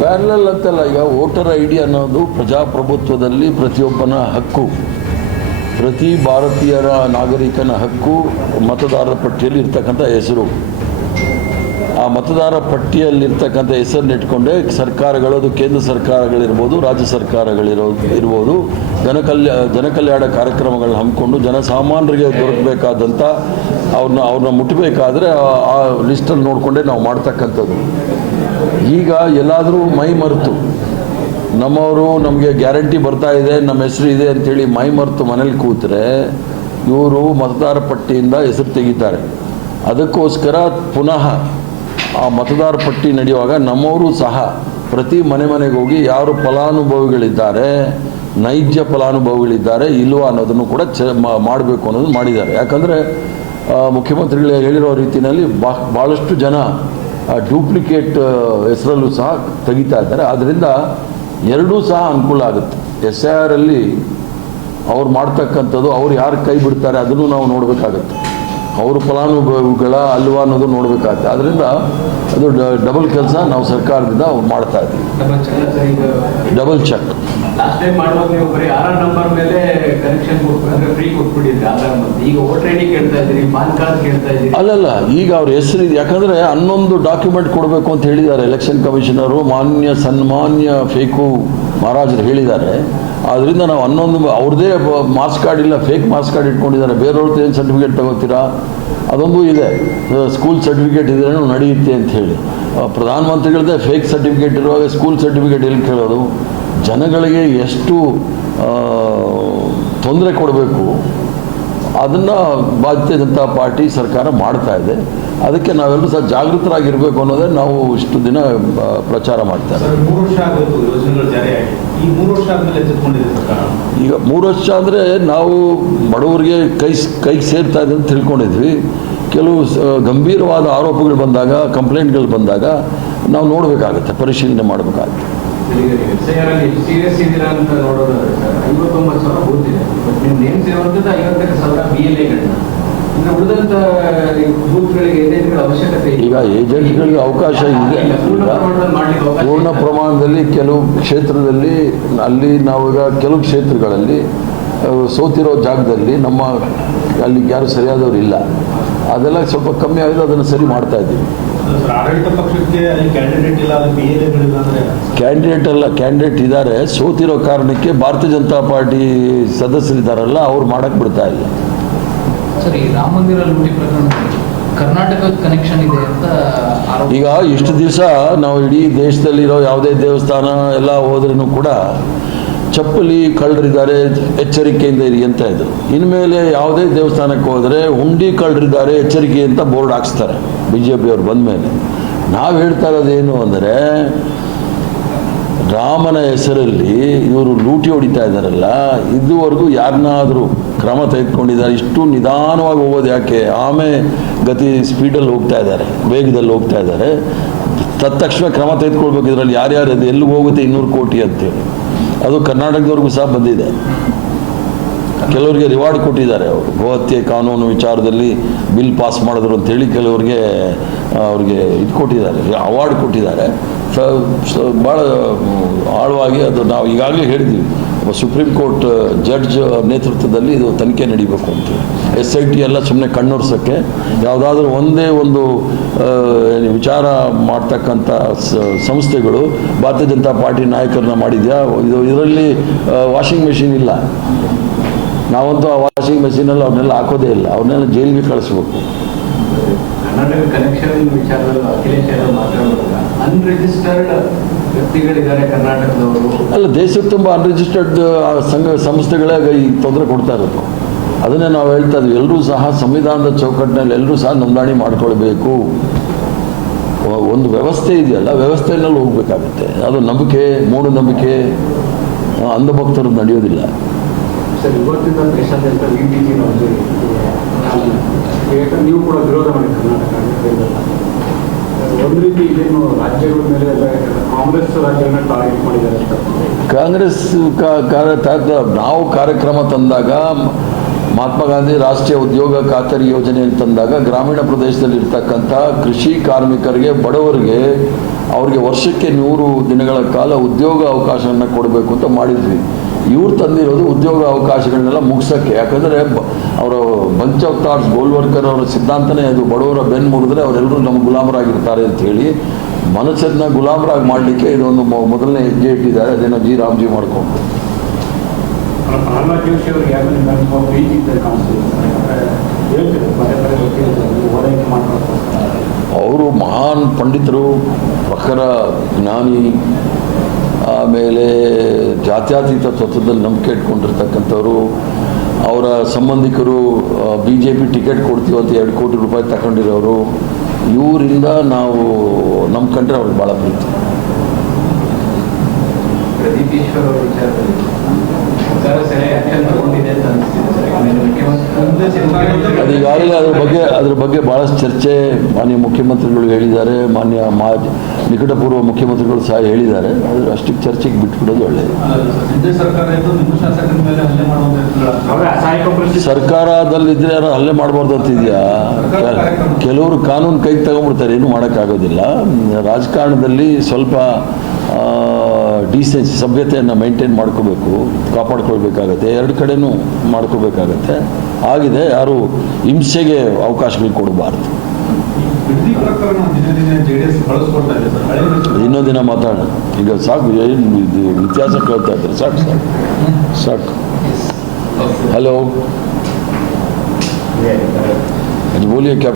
Parallel ಅಂತಲ್ಲ. ಈಗ voter I D ಅನ್ನೋದು ಪ್ರಜಾಪ್ರಭುತ್ವದಲ್ಲಿ ಪ್ರತಿಯೊಬ್ಬನ ಹಕ್ಕು, ಪ್ರತಿ ಭಾರತೀಯರ ನಾಗರಿಕನ ಹಕ್ಕು. ಮತದಾರರ ಪಟ್ಟಿಯಲ್ಲಿ ಇರ್ತಕ್ಕಂಥ ಹೆಸರು, ಆ ಮತದಾರ ಪಟ್ಟಿಯಲ್ಲಿರ್ತಕ್ಕಂಥ ಹೆಸರನ್ನ ಇಟ್ಕೊಂಡೆ ಸರ್ಕಾರಗಳು, ಅದು ಕೇಂದ್ರ ಸರ್ಕಾರಗಳಿರ್ಬೋದು, ರಾಜ್ಯ ಸರ್ಕಾರಗಳಿರ್ಬೋದು, ಜನಕಲ್ಯಾಣ ಕಾರ್ಯಕ್ರಮಗಳನ್ನ ಹಮ್ಮಿಕೊಂಡು ಜನಸಾಮಾನ್ಯರಿಗೆ ದೊರಕಬೇಕಾದಂಥ ಅವ್ರನ್ನ ಮುಟ್ಟಬೇಕಾದ್ರೆ ಆ ಲಿಸ್ಟಲ್ಲಿ ನೋಡಿಕೊಂಡೇ ನಾವು ಮಾಡ್ತಕ್ಕಂಥದ್ದು. ಈಗ ಎಲ್ಲಾದರೂ ಮೈ ಮರೆತು ನಮ್ಮವರು ನಮಗೆ ಗ್ಯಾರಂಟಿ ಬರ್ತಾ ಇದೆ, ನಮ್ಮ ಹೆಸರು ಇದೆ ಅಂಥೇಳಿ ಮೈ ಮರೆತು ಮನೇಲಿ ಕೂತ್ರೆ ಇವರು ಮತದಾರ ಪಟ್ಟಿಯಿಂದ ಹೆಸರು ತೆಗಿತಾರೆ. ಅದಕ್ಕೋಸ್ಕರ ಪುನಃ ಆ ಮತದಾರ ಪಟ್ಟಿ ನಡೆಯುವಾಗ ನಮ್ಮವರು ಸಹ ಪ್ರತಿ ಮನೆಗೆ ಹೋಗಿ ಯಾರು ಫಲಾನುಭವಿಗಳಿದ್ದಾರೆ, ನೈಜ ಫಲಾನುಭವಿಗಳಿದ್ದಾರೆ ಇಲ್ವಾ ಅನ್ನೋದನ್ನು ಕೂಡ ಮಾಡಬೇಕು ಅನ್ನೋದು ಮಾಡಿದ್ದಾರೆ. ಯಾಕಂದರೆ ಮುಖ್ಯಮಂತ್ರಿಗಳು ಹೇಳಿರೋ ರೀತಿಯಲ್ಲಿ ಭಾಳಷ್ಟು ಜನ ಡೂಪ್ಲಿಕೇಟ್ ಹೆಸರಲ್ಲೂ ಸಹ ತೆಗಿತಾ ಇದ್ದಾರೆ. ಆದ್ದರಿಂದ ಎರಡೂ ಸಹ ಅನುಕೂಲ ಆಗುತ್ತೆ. SIR ಅಲ್ಲಿ ಅವ್ರು ಮಾಡ್ತಕ್ಕಂಥದ್ದು, ಅವ್ರು ಯಾರು ಕೈ ಬಿಡ್ತಾರೆ ಅದನ್ನು ನಾವು ನೋಡಬೇಕಾಗತ್ತೆ, ಅವರು ಫಲಾನುಭವಿಗಳ ಅಲ್ವಾ ಅನ್ನೋದು ನೋಡಬೇಕಾಗುತ್ತೆ. ಆದ್ದರಿಂದ ಅದು ಡಬಲ್ ಕೆಲಸ ನಾವು ಸರ್ಕಾರದಿಂದ ಮಾಡ್ತಾ ಇದ್ದೀವಿ. ಡಬಲ್ ಚೆಕ್ ಅಲ್ಲಲ್ಲ, ಈಗ ಅವ್ರ ಹೆಸರು, ಯಾಕಂದರೆ 11 ಡಾಕ್ಯುಮೆಂಟ್ ಕೊಡಬೇಕು ಅಂತ ಹೇಳಿದ್ದಾರೆ ಎಲೆಕ್ಷನ್ ಕಮಿಷನರು, ಸನ್ಮಾನ್ಯ ಫೇಕು ಮಹಾರಾಜರು ಹೇಳಿದ್ದಾರೆ. ಆದ್ದರಿಂದ ನಾವು 11 ಅವ್ರದ್ದೇ ಮಾರ್ಕ್ಸ್ ಕಾರ್ಡ್ ಇಲ್ಲ, ಫೇಕ್ ಮಾರ್ಕ್ಸ್ ಕಾರ್ಡ್ ಇಟ್ಕೊಂಡಿದ್ದಾರೆ. ಬೇರೆಯವ್ರದ್ದು ಏನು ಸರ್ಟಿಫಿಕೇಟ್ ತಗೋತೀರಾ? ಅದೊಂದು ಇದೆ, ಸ್ಕೂಲ್ ಸರ್ಟಿಫಿಕೇಟ್ ಇದ್ರೂ ನಡೆಯುತ್ತೆ ಅಂತ ಹೇಳಿ. ಪ್ರಧಾನಮಂತ್ರಿಗಳದ್ದೇ ಫೇಕ್ ಸರ್ಟಿಫಿಕೇಟ್ ಇರುವಾಗ ಸ್ಕೂಲ್ ಸರ್ಟಿಫಿಕೇಟ್ ಎಲ್ಲಿ ಕೇಳೋದು? ಜನಗಳಿಗೆ ಎಷ್ಟು ತೊಂದರೆ ಕೊಡಬೇಕು ಅದನ್ನು ಭಾರತೀಯ ಜನತಾ ಪಾರ್ಟಿ ಸರ್ಕಾರ ಮಾಡ್ತಾ ಇದೆ. ಅದಕ್ಕೆ ನಾವೆಲ್ಲರೂ ಸಹ ಜಾಗೃತರಾಗಿರಬೇಕು ಅನ್ನೋದೇ ನಾವು ಇಷ್ಟು ದಿನ ಪ್ರಚಾರ ಮಾಡ್ತಾರೆ. ಈಗ 3 ವರ್ಷ ಅಂದರೆ ನಾವು ಬಡವರಿಗೆ ಕೈಗೆ ಸೇರ್ತಾ ಇದೆ ಅಂತ ತಿಳ್ಕೊಂಡಿದ್ವಿ. ಕೆಲವು ಗಂಭೀರವಾದ ಆರೋಪಗಳು ಬಂದಾಗ, ಕಂಪ್ಲೇಂಟ್ಗಳು ಬಂದಾಗ ನಾವು ನೋಡಬೇಕಾಗತ್ತೆ, ಪರಿಶೀಲನೆ ಮಾಡಬೇಕಾಗುತ್ತೆ. ಈಗ ಏಜೆಂಟ್ಗಳಿಗೆ ಅವಕಾಶ ಇದೆ. ಪೂರ್ಣ ಪ್ರಮಾಣದಲ್ಲಿ ಕೆಲವು ಕ್ಷೇತ್ರದಲ್ಲಿ ಅಲ್ಲಿ ನಾವೀಗ ಕೆಲವು ಕ್ಷೇತ್ರಗಳಲ್ಲಿ ಸೋತಿರೋ ಜಾಗದಲ್ಲಿ ಅಲ್ಲಿ ಯಾರು ಸರಿಯಾದವರು ಇಲ್ಲ, ಅದೆಲ್ಲ ಸ್ವಲ್ಪ ಕಮ್ಮಿ ಆಗಿದೆ, ಅದನ್ನು ಸರಿ ಮಾಡ್ತಾ ಇದ್ದೀವಿ. ಕ್ಯಾಂಡಿಡೇಟ್ ಇದ್ದಾರೆ, ಸೋತಿರೋ ಕಾರಣಕ್ಕೆ ಭಾರತೀಯ ಜನತಾ ಪಾರ್ಟಿ ಸದಸ್ಯರಿದ್ದಾರಲ್ಲ ಅವ್ರು ಮಾಡಕ್ಕೆ ಬಿಡ್ತಾ ಇಲ್ಲ. ಸರಿ, ರಾಮ ಮಂದಿರ ಲೂಟಿ ಪ್ರಕರಣ ಕರ್ನಾಟಕದ ಕನೆಕ್ಷನ್ ಇದೆ ಅಂತ ಈಗ ಇಷ್ಟು ದಿವಸ ನಾವು ಇಡೀ ದೇಶದಲ್ಲಿರೋ ಯಾವುದೇ ದೇವಸ್ಥಾನ ಎಲ್ಲ ಹೋದ್ರೂ ಕೂಡ ಚಪ್ಪಲಿ ಕಳ್ಳರಿದ್ದಾರೆ, ಎಚ್ಚರಿಕೆಯಿಂದ ಇರಿ ಅಂತ ಇದ್ರು. ಇನ್ಮೇಲೆ ಯಾವುದೇ ದೇವಸ್ಥಾನಕ್ಕೆ ಹೋದರೆ ಹುಂಡಿ ಕಳ್ಳರಿದ್ದಾರೆ, ಎಚ್ಚರಿಕೆ ಅಂತ ಬೋರ್ಡ್ ಹಾಕ್ಸ್ತಾರೆ BJP ಅವ್ರು ಬಂದ ಮೇಲೆ. ನಾವು ಹೇಳ್ತಾ ಇರೋದೇನು ಅಂದರೆ, ರಾಮನ ಹೆಸರಲ್ಲಿ ಇವರು ಲೂಟಿ ಹೊಡಿತಾ ಇದ್ದಾರಲ್ಲ, ಇದುವರೆಗೂ ಯಾರನ್ನಾದರೂ ಕ್ರಮ ತೆಗೆದುಕೊಂಡಿದ್ದಾರೆ? ಇಷ್ಟು ನಿಧಾನವಾಗಿ ಹೋಗೋದು ಯಾಕೆ? ಗತಿ ಸ್ಪೀಡಲ್ಲಿ ಹೋಗ್ತಾ ಇದ್ದಾರೆ, ವೇಗದಲ್ಲಿ ಹೋಗ್ತಾ ಇದ್ದಾರೆ. ತಕ್ಷಣ ಕ್ರಮ ತೆಗೆದುಕೊಳ್ಬೇಕು. ಇದರಲ್ಲಿ ಯಾರ್ಯಾರು ಅದು ಎಲ್ಲಿಗೆ ಹೋಗುತ್ತೆ 200 ಕೋಟಿ ಅಂತೇಳಿ, ಅದು ಕರ್ನಾಟಕದವ್ರಿಗೂ ಸಹ ಬಂದಿದೆ. ಕೆಲವರಿಗೆ ರಿವಾರ್ಡ್ ಕೊಟ್ಟಿದ್ದಾರೆ. ಅವರು ಗೋಹತ್ಯೆ ಕಾನೂನು ವಿಚಾರದಲ್ಲಿ ಬಿಲ್ ಪಾಸ್ ಮಾಡಿದ್ರು ಅಂತೇಳಿ ಕೆಲವರಿಗೆ ಅವ್ರಿಗೆ ಇದು ಕೊಟ್ಟಿದ್ದಾರೆ, ಅವಾರ್ಡ್ ಕೊಟ್ಟಿದ್ದಾರೆ. ಭಾಳ ಆಳವಾಗಿ ಅದು ನಾವು ಈಗಾಗಲೇ ಹೇಳಿದ್ವಿ, ಸುಪ್ರೀಂ ಕೋರ್ಟ್ ಜಡ್ಜ್ ನೇತೃತ್ವದಲ್ಲಿ ಇದು ತನಿಖೆ ನಡೀಬೇಕು ಅಂತ. SIT ಎಲ್ಲ ಸುಮ್ಮನೆ ಕಣ್ಣೊರ್ಸೋಕ್ಕೆ, ಯಾವುದಾದ್ರೂ ಒಂದೇ ಒಂದು ವಿಚಾರ ಮಾಡ್ತಕ್ಕಂಥ ಸಂಸ್ಥೆಗಳು ಭಾರತೀಯ ಜನತಾ ಪಾರ್ಟಿ ನಾಯಕರನ್ನ ಮಾಡಿದ್ಯಾ? ಇದರಲ್ಲಿ ವಾಷಿಂಗ್ ಮೆಷಿನ್ ಇಲ್ಲ, ನಾವಂತೂ ಆ ವಾಷಿಂಗ್ ಮೆಷಿನಲ್ಲಿ ಅವ್ರನ್ನೆಲ್ಲ ಹಾಕೋದೇ ಇಲ್ಲ, ಅವ್ರನ್ನೆಲ್ಲ ಜೈಲಿಗೆ ಕಳಿಸ್ಬೇಕು. ಕರ್ನಾಟಕ ಕನೆಕ್ಷನ್ ವಿಚಾರದಲ್ಲಿ ಅಖಿಲೇಶ್ ಯಾದವ್ ಮಾತಾಡುವಾಗ ಅನ್ರಿಜಿಸ್ಟರ್ಡ್ ವ್ಯಕ್ತಿಗಳಿದ್ದಾರೆ ಕರ್ನಾಟಕದವರು. ಅಲ್ಲ, ದೇಶಕ್ಕೆ ತುಂಬ ಅನ್ರಿಜಿಸ್ಟರ್ಡ್ ಸಂಸ್ಥೆಗಳೇ ಈ ತೊಂದರೆ ಕೊಡ್ತಾ ಇರೋದು. ಅದನ್ನೇ ನಾವು ಹೇಳ್ತಾ ಇದ್ವಿ, ಎಲ್ಲರೂ ಸಹ ಸಂವಿಧಾನದ ಚೌಕಟ್ಟಿನಲ್ಲಿ ಎಲ್ಲರೂ ಸಹ ನೋಂದಣಿ ಮಾಡ್ಕೊಳ್ಬೇಕು. ಒಂದು ವ್ಯವಸ್ಥೆ ಇದೆಯಲ್ಲ, ವ್ಯವಸ್ಥೆಯಲ್ಲಿ ಹೋಗ್ಬೇಕಾಗುತ್ತೆ. ಅದು ನಂಬಿಕೆ, ಮೂಢನಂಬಿಕೆ, ಅಂಧಭಕ್ತರು ನಡೆಯೋದಿಲ್ಲ. ಸರ್, ಇವತ್ತಿನ ದೇಶಾದ್ಯಂತ ನೀವು ಕೂಡ ವಿರೋಧ ಮಾಡಿ ಕರ್ನಾಟಕ ಒಂದು ರೀತಿ ಇದೇನು ರಾಜ್ಯಗಳ ಮೇಲೆ ಕಾಂಗ್ರೆಸ್ ರಾಜ್ಯಗಳನ್ನ ಟಾರ್ಗೆಟ್ ಮಾಡಿದ್ದಾರೆ ಅಂತ ಕಾಂಗ್ರೆಸ್ ನಾವು ಕಾರ್ಯಕ್ರಮ ತಂದಾಗ, ಮಹಾತ್ಮ ಗಾಂಧಿ ರಾಷ್ಟ್ರೀಯ ಉದ್ಯೋಗ ಖಾತರಿ ಯೋಜನೆ ತಂದಾಗ ಗ್ರಾಮೀಣ ಪ್ರದೇಶದಲ್ಲಿ ಇರ್ತಕ್ಕಂಥ ಕೃಷಿ ಕಾರ್ಮಿಕರಿಗೆ, ಬಡವರಿಗೆ ಅವ್ರಿಗೆ ವರ್ಷಕ್ಕೆ 100 ದಿನಗಳ ಕಾಲ ಉದ್ಯೋಗ ಅವಕಾಶವನ್ನು ಕೊಡಬೇಕು ಅಂತ ಮಾಡಿದ್ವಿ. ಇವ್ರು ತಂದಿರೋದು ಉದ್ಯೋಗ ಅವಕಾಶಗಳನ್ನೆಲ್ಲ ಮುಗಿಸೋಕ್ಕೆ. ಯಾಕಂದರೆ ಅವರ ಬಂಚ್ ಆಫ್ ಥಾಟ್ಸ್ ಗೋಲ್ವರ್ಕರ್ ಅವರ ಸಿದ್ಧಾಂತನೇ ಅದು, ಬಡವರ ಬೆನ್ನು ಮುರಿದ್ರೆ ಅವರೆಲ್ಲರೂ ನಮ್ಮ ಗುಲಾಮರಾಗಿರ್ತಾರೆ ಅಂಥೇಳಿ ಮನಸ್ಸನ್ನ ಗುಲಾಮರಾಗಿ ಮಾಡಲಿಕ್ಕೆ ಇದೊಂದು ಮೊದಲನೇ ಹೆಜ್ಜೆ ಇಟ್ಟಿದ್ದಾರೆ. ಅದೇನೋ ಜಿ ರಾಮ್ಜಿ ಮಾಡ್ಕೊಂಡು. ಪ್ರಹ್ಲಾದ್ ಜೋಶಿ ಅವರಿಗೆ ಯಾಕಂದ್ರೆ ನಮ್ಮ ಪ್ರೀತಿ ಇದ್ದರೆ ಕಾಣಿಸ್ತಿದೆ, ಹೇಳ್ತಾರೆ ಪದೇ ಪದೇ ಗೊತ್ತಿಲ್ಲ ಓಲೈಕೆ ಮಾಡ್ತಾರೆ. ಅವರು ಮಹಾನ್ ಪಂಡಿತರು, ಪ್ರಖರ ಜ್ಞಾನಿ, ಆಮೇಲೆ ಜಾತ್ಯತೀತ ತತ್ವದಲ್ಲಿ ನಂಬಿಕೆ ಇಟ್ಕೊಂಡಿರ್ತಕ್ಕಂಥವ್ರು. ಅವರ ಸಂಬಂಧಿಕರು BJP ಟಿಕೆಟ್ ಕೊಡ್ತೀವಿ ಅಂತ 2 ಕೋಟಿ ರೂಪಾಯಿ ತಗೊಂಡಿರೋರು. ಇವರಿಂದ ನಾವು ನಂಬ್ಕೊಂಡ್ರೆ ಅವ್ರಿಗೆ ಭಾಳ ಪ್ರೀತಿ. ಪ್ರದೀಪ್ ಈಶ್ವರ್ ಅವರ ವಿಚಾರದಲ್ಲಿ ಸರ್ಕಾರ ಸರಿ ಆಕ್ಷನ್ ತಗೊಂಡಿದೆ ಅಂತ ಅನಿಸ್ತಿದೆ. ಅದು ಈಗಾಗಲೇ ಅದ್ರ ಬಗ್ಗೆ ಭಾಳಷ್ಟು ಚರ್ಚೆ ಮಾನ್ಯ ಮುಖ್ಯಮಂತ್ರಿಗಳು ಹೇಳಿದ್ದಾರೆ, ನಿಕಟಪೂರ್ವ ಮುಖ್ಯಮಂತ್ರಿಗಳು ಸಹ ಹೇಳಿದ್ದಾರೆ. ಆದರೆ ಅಷ್ಟಕ್ಕೆ ಚರ್ಚೆಗೆ ಬಿಟ್ಬಿಡೋದು ಒಳ್ಳೆಯದು. ಹಿಂದೆ ಸರ್ಕಾರ ಇದ್ದು ನಿಮ್ಮ ಶಾಸಕರ ಮೇಲೆ ಹಲ್ಲೆ ಮಾಡುವಂತ ಸರ್ಕಾರದಲ್ಲಿದ್ದರೆ ಯಾರು ಹಲ್ಲೆ ಮಾಡಬಾರ್ದು ಅಂತಿದೆಯಾ? ಕೆಲವರು ಕಾನೂನು ಕೈಗೆ ತಗೊಂಡ್ಬಿಡ್ತಾರೆ, ಏನೂ ಮಾಡೋಕ್ಕಾಗೋದಿಲ್ಲ. ರಾಜಕಾರಣದಲ್ಲಿ ಸ್ವಲ್ಪ ಡಿಸೆನ್ಸಿ, ಸಭ್ಯತೆಯನ್ನು ಮೇಂಟೈನ್ ಮಾಡ್ಕೋಬೇಕು, ಕಾಪಾಡ್ಕೊಳ್ಬೇಕಾಗತ್ತೆ. 2 ಕಡೆನೂ ಮಾಡ್ಕೋಬೇಕಾಗತ್ತೆ. ಆಗಿದೆ, ಯಾರು ಹಿಂಸೆಗೆ ಅವಕಾಶಗಳು ಕೊಡಬಾರ್ದು. ಇನ್ನೊಂದು ದಿನ ಮಾತಾಡೋಣ. ಈಗ ಸಾಕು, ಏನು ಇದು ಇತಿಹಾಸ ಕೇಳ್ತಾ ಇದ್ದಾರೆ. ಸಾಕು. ಹಲೋ, ಬೋಲಿಯೇ ಕ್ಯಾ